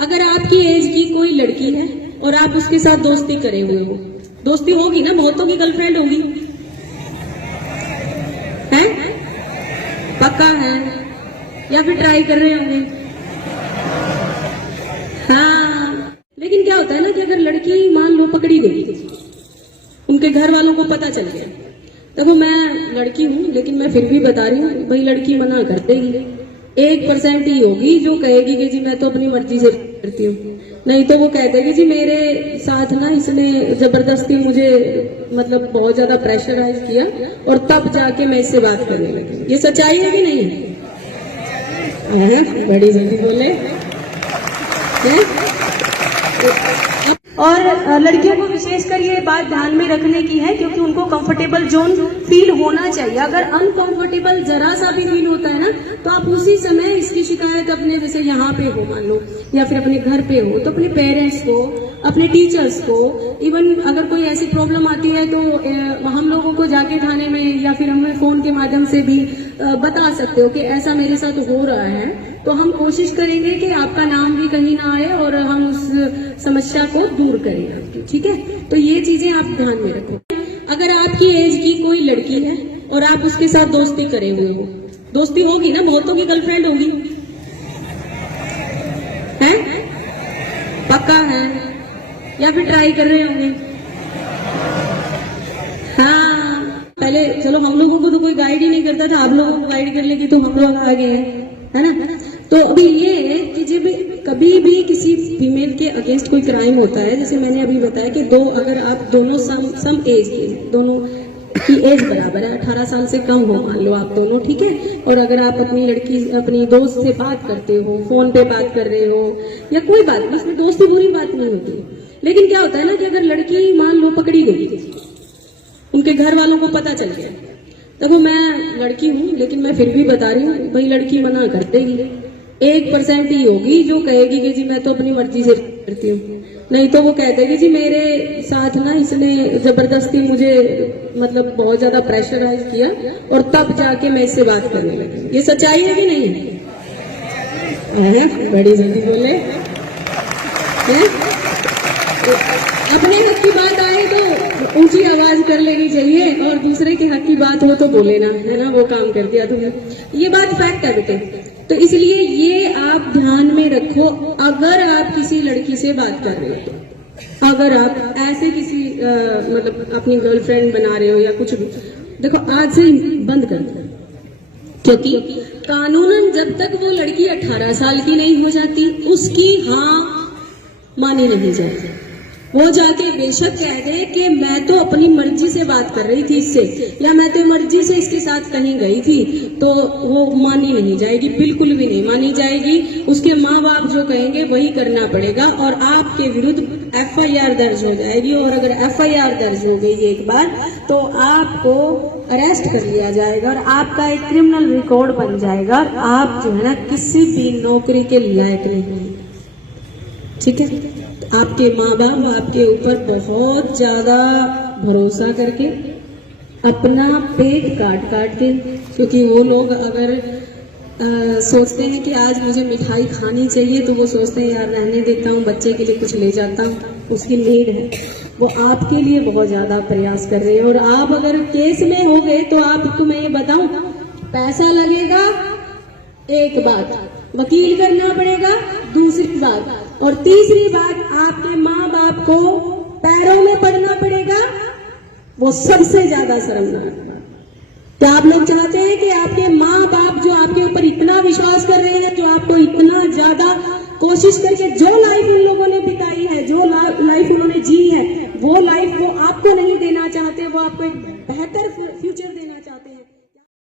अगर आपकी एज की कोई लड़की है और आप उसके साथ दोस्ती करे हुए हो, दोस्ती होगी ना, बहुतों की गर्लफ्रेंड होगी, है पक्का है या फिर ट्राई कर रहे होंगे? हाँ, लेकिन क्या होता है ना कि अगर लड़की मान लो पकड़ी गई, उनके घर वालों को पता चल गया, देखो मैं लड़की हूं लेकिन मैं फिर भी बता रही हूँ, भाई लड़की मना कर देगी, 1% ही होगी जो कहेगी कि जी मैं तो अपनी मर्जी से करती हूँ, नहीं तो वो कह देगी जी मेरे साथ ना इसने जबरदस्ती मुझे मतलब बहुत ज्यादा प्रेशराइज किया और तब जाके मैं इससे बात करने लगी। ये सच्चाई है कि नहीं है? बड़ी जल्दी बोले है? और लड़कियों को विशेषकर ये बात ध्यान में रखने की है क्योंकि उनको कंफर्टेबल जोन फील होना चाहिए। अगर अनकंफर्टेबल जरा सा भी फील होता है ना तो आप उसी समय इसकी शिकायत अपने जैसे यहाँ पे हो मान लो या फिर अपने घर पे हो तो अपने पेरेंट्स को, अपने टीचर्स को, इवन अगर कोई ऐसी प्रॉब्लम आती है तो हम लोगों को जाके थाने में या फिर हमें फोन के माध्यम से भी बता सकते हो कि ऐसा मेरे साथ हो रहा है, तो हम कोशिश करेंगे कि आपका नाम भी कहीं ना आए और हम उस समस्या को दूर करें आपकी, ठीक है? तो ये चीजें आप ध्यान में रखो। अगर आपकी एज की कोई लड़की है और आप उसके साथ दोस्ती करे हुए हो, दोस्ती होगी ना, बहुतों की गर्लफ्रेंड होगी, है पक्का है या फिर ट्राई कर रहे होंगे? हाँ, पहले चलो हम लोगों को तो कोई गाइड ही नहीं करता था, आप लोगों को गाइड कर लेगी तो हम लोग आगे हैं, है ना? तो अभी ये है कि जब कभी भी किसी फीमेल के अगेंस्ट कोई क्राइम होता है, जैसे मैंने अभी बताया कि अगर आप दोनों सम एज के, दोनों की एज बराबर है, 18 साल से कम हो मान लो आप दोनों, ठीक है? और अगर आप अपनी दोस्त से बात करते हो, फोन पे बात कर रहे हो या कोई बात, बस दोस्ती बुरी बात नहीं होती, लेकिन क्या होता है ना कि अगर लड़की मान लो पकड़ी गई, उनके घर वालों को पता चल गया, देखो मैं लड़की हूं लेकिन मैं फिर भी बता रही हूँ, भाई लड़की मना कर देगी, 1% ही होगी जो कहेगी कि जी मैं तो अपनी मर्जी से करती हूँ, नहीं तो वो कह देगी जी मेरे साथ ना इसने जबरदस्ती मुझे मतलब बहुत ज्यादा प्रेशराइज किया और तब जाके मैं इससे बात करने लगी। ये सच्चाई है कि नहीं है? बड़ी जल्दी बोले है? अपने हक की बात आए तो ऊंची आवाज कर लेनी चाहिए और दूसरे के हक की बात हो तो बोले ना, है ना? वो काम कर दिया तुमने, ये बात फैक्ट है बेटे। तो इसलिए ये आप ध्यान में रखो, अगर आप किसी लड़की से बात कर रहे हो, अगर आप ऐसे किसी मतलब अपनी गर्लफ्रेंड बना रहे हो या कुछ भी, देखो आज से बंद कर दो, क्योंकि कानूनन जब तक वो लड़की 18 साल की नहीं हो जाती उसकी हाँ मानी नहीं जाती। वो जाके बेशक कह दे कि मैं तो अपनी मर्जी से बात कर रही थी इससे, या मैं तो मर्जी से इसके साथ कहीं गई थी, तो वो मानी नहीं जाएगी, बिल्कुल भी नहीं मानी जाएगी। उसके माँ बाप जो कहेंगे वही करना पड़ेगा और आपके विरुद्ध FIR दर्ज हो जाएगी, और अगर FIR दर्ज हो गई एक बार तो आपको अरेस्ट कर लिया जाएगा और आपका एक क्रिमिनल रिकॉर्ड बन जाएगा और आप जो है ना किसी भी नौकरी के लायक नहीं, ठीक है? आपके माँ बाप आपके ऊपर बहुत ज्यादा भरोसा करके अपना पेट काट के, क्योंकि वो लोग अगर सोचते हैं कि आज मुझे मिठाई खानी चाहिए तो वो सोचते हैं यार रहने देता हूँ, बच्चे के लिए कुछ ले जाता हूँ, उसकी नीड है, वो आपके लिए बहुत ज्यादा प्रयास कर रहे हैं। और आप अगर केस में हो गए तो आपको मैं ये बताऊं, पैसा लगेगा एक बात, वकील करना पड़ेगा दूसरी बात, और तीसरी बात आपके माँ बाप को पैरों में पड़ना पड़ेगा, वो सबसे ज्यादा शर्मनाक बात। क्या आप लोग चाहते हैं कि आपके माँ बाप जो आपके ऊपर इतना विश्वास कर रहे हैं, जो आपको इतना ज्यादा कोशिश करके जो लाइफ उन लोगों ने बिताई है, जो लाइफ उन्होंने जी है, वो लाइफ वो आपको नहीं देना चाहते, वो आपको एक बेहतर फ्यूचर देना चाहते हैं?